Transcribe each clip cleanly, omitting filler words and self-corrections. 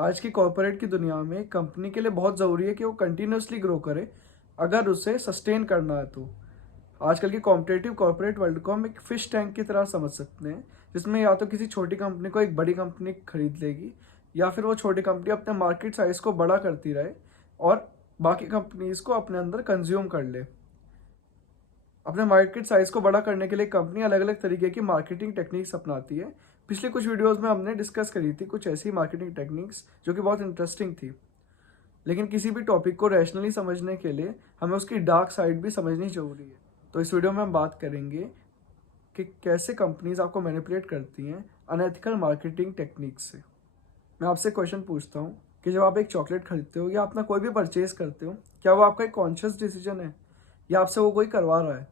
आज की कॉर्पोरेट की दुनिया में कंपनी के लिए बहुत ज़रूरी है कि वो कंटिन्यूअसली ग्रो करे, अगर उसे सस्टेन करना है तो। आजकल की कॉम्पिटिटिव कॉर्पोरेट वर्ल्ड को हम एक फिश टैंक की तरह समझ सकते हैं, जिसमें या तो किसी छोटी कंपनी को एक बड़ी कंपनी खरीद लेगी, या फिर वो छोटी कंपनी अपने मार्केट साइज़ को बड़ा करती रहे और बाकी कंपनीज़ को अपने अंदर कंज्यूम कर ले। अपने मार्केट साइज़ को बड़ा करने के लिए कंपनी अलग अलग तरीके की मार्केटिंग टेक्निक्स अपनाती है। पिछले कुछ वीडियोस में हमने डिस्कस करी थी कुछ ऐसी मार्केटिंग टेक्निक्स जो कि बहुत इंटरेस्टिंग थी। लेकिन किसी भी टॉपिक को रैशनली समझने के लिए हमें उसकी डार्क साइड भी समझनी जरूरी है। तो इस वीडियो में हम बात करेंगे कि कैसे कंपनीज आपको मैनिपुलेट करती हैं अनएथिकल मार्केटिंग टेक्निक्स से। मैं आपसे क्वेश्चन पूछता हूँ कि जब आप एक चॉकलेट खरीदते हो या अपना कोई भी परचेज करते हो, क्या वो आपका एक कॉन्शियस डिसीजन है या आपसे वो कोई करवा रहा है?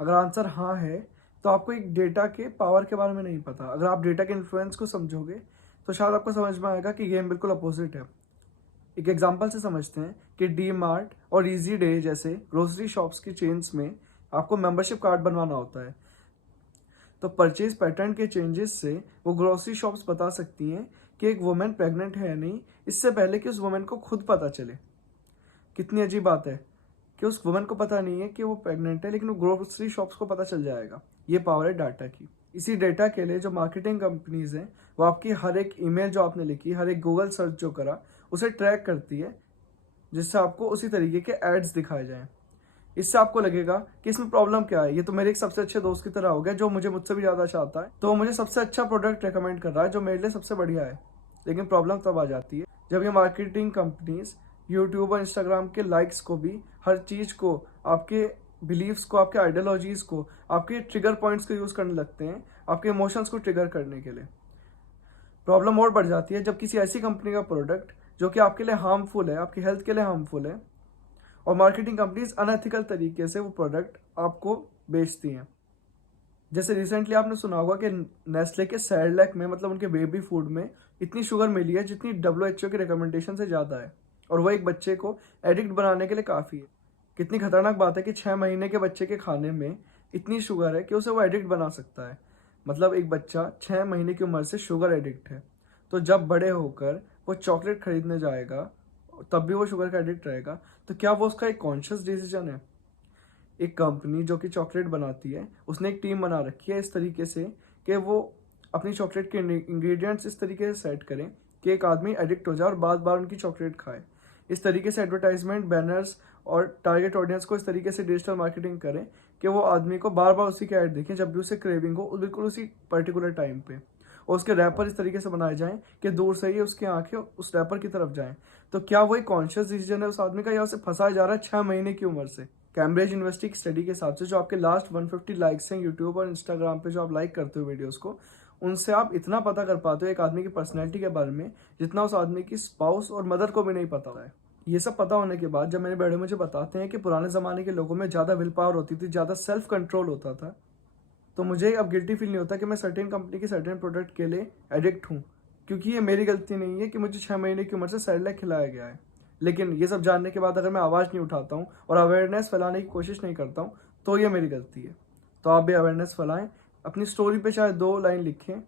अगर आंसर हाँ है, तो आपको एक डेटा के पावर के बारे में नहीं पता। अगर आप डेटा के इन्फ्लुएंस को समझोगे तो शायद आपको समझ में आएगा कि गेम बिल्कुल अपोजिट है। एक एग्जांपल से समझते हैं कि डी मार्ट और इजी डे जैसे ग्रोसरी शॉप्स की चेन्स में आपको मेंबरशिप कार्ड बनवाना होता है। तो परचेज पैटर्न के चेंजेस से वो ग्रोसरी शॉप्स बता सकती हैं कि एक वुमेन प्रेग्नेंट है या नहीं, इससे पहले कि उस वुमेन को खुद पता चले। कितनी अजीब बात है कि उस वुमन को पता नहीं है कि वो प्रेग्नेंट है, लेकिन वो ग्रोसरी शॉप्स को पता चल जाएगा। ये पावर है डाटा की। इसी डेटा के लिए जो मार्केटिंग कंपनीज हैं, वो आपकी हर एक ईमेल जो आपने लिखी, हर एक गूगल सर्च जो करा, उसे ट्रैक करती है, जिससे आपको उसी तरीके के एड्स दिखाए जाएं। इससे आपको लगेगा कि इसमें प्रॉब्लम क्या है, ये तो मेरे एक सबसे अच्छे दोस्त की तरह हो गया जो मुझसे भी ज़्यादा चाहता है, तो वो मुझे सबसे अच्छा प्रोडक्ट रिकमेंड कर रहा है जो मेरे लिए सबसे बढ़िया है। लेकिन प्रॉब्लम तब आ जाती है जब ये मार्केटिंग कंपनीज यूट्यूब और इंस्टाग्राम के लाइक्स को भी, हर चीज़ को, आपके बिलीव्स को, आपके आइडियोलॉजीज़ को, आपके ट्रिगर पॉइंट्स को यूज़ करने लगते हैं आपके इमोशंस को ट्रिगर करने के लिए। प्रॉब्लम और बढ़ जाती है जब किसी ऐसी कंपनी का प्रोडक्ट जो कि आपके लिए हार्मफुल है, आपकी हेल्थ के लिए हार्मफुल है, और मार्केटिंग कंपनीज अनएथिकल तरीके से वो प्रोडक्ट आपको बेचती हैं। जैसे रिसेंटली आपने सुना होगा कि नेस्ले के सैरलैक में, मतलब उनके बेबी फूड में, इतनी शुगर मिली है जितनी WHO के रिकमेंडेशन से ज़्यादा है, और वो एक बच्चे को एडिक्ट बनाने के लिए काफ़ी है। कितनी खतरनाक बात है कि 6 महीने के बच्चे के खाने में इतनी शुगर है कि उसे वो एडिक्ट बना सकता है। मतलब एक बच्चा 6 महीने की उम्र से शुगर एडिक्ट है, तो जब बड़े होकर वो चॉकलेट खरीदने जाएगा तब भी वो शुगर का एडिक्ट रहेगा। तो क्या वो उसका एक कॉन्शियस डिसीजन है? एक कंपनी जो कि चॉकलेट बनाती है, उसने एक टीम बना रखी है इस तरीके से कि वो अपनी चॉकलेट के इंग्रेडिएंट्स इस तरीके से सेट करें कि एक आदमी एडिक्ट हो जाए और बार बार उनकी चॉकलेट खाए। इस तरीके से एडवर्टाइजमेंट, बैनर्स और टारगेट ऑडियंस को इस तरीके से डिजिटल मार्केटिंग करें कि वो आदमी को बार बार उसी के ऐड दिखें जब भी उसे क्रेविंग हो, बिल्कुल उसी पर्टिकुलर टाइम पे। और उसके रैपर इस तरीके से बनाए जाएं कि दूर से ही उसकी आंखें उस रैपर की तरफ जाएं। तो क्या वो एक कॉन्शियस डिसीजन है उस आदमी का, या उसे फंसाया जा रहा है 6 महीने की उम्र से? कैम्ब्रिज यूनिवर्सिटी की स्टडी के हिसाब से जो आपके लास्ट 150 लाइक्स हैं यूट्यूब और इंस्टाग्राम पे, जो आप लाइक करते हो वीडियोस को, उनसे आप इतना पता कर पाते हो एक आदमी की पर्सनैलिटी के बारे में जितना उस आदमी की स्पाउस और मदर को भी नहीं पता है। ये सब पता होने के बाद जब मेरे बड़े मुझे बताते हैं कि पुराने ज़माने के लोगों में ज़्यादा विल पावर होती थी, ज़्यादा सेल्फ कंट्रोल होता था, तो मुझे अब गिल्टी फील नहीं होता कि मैं सर्टेन कंपनी के सर्टेन प्रोडक्ट के लिए एडिक्ट हूँ, क्योंकि ये मेरी गलती नहीं है कि मुझे 6 महीने की उम्र से सेरेलैक खिलाया गया है। लेकिन ये सब जानने के बाद अगर मैं आवाज़ नहीं उठाता हूँ और अवेयरनेस फैलाने की कोशिश नहीं करता हूँ, तो ये मेरी गलती है। तो आप भी अवेयरनेस फैलाएं, अपनी स्टोरी पे चाहे 2 लाइन लिखें,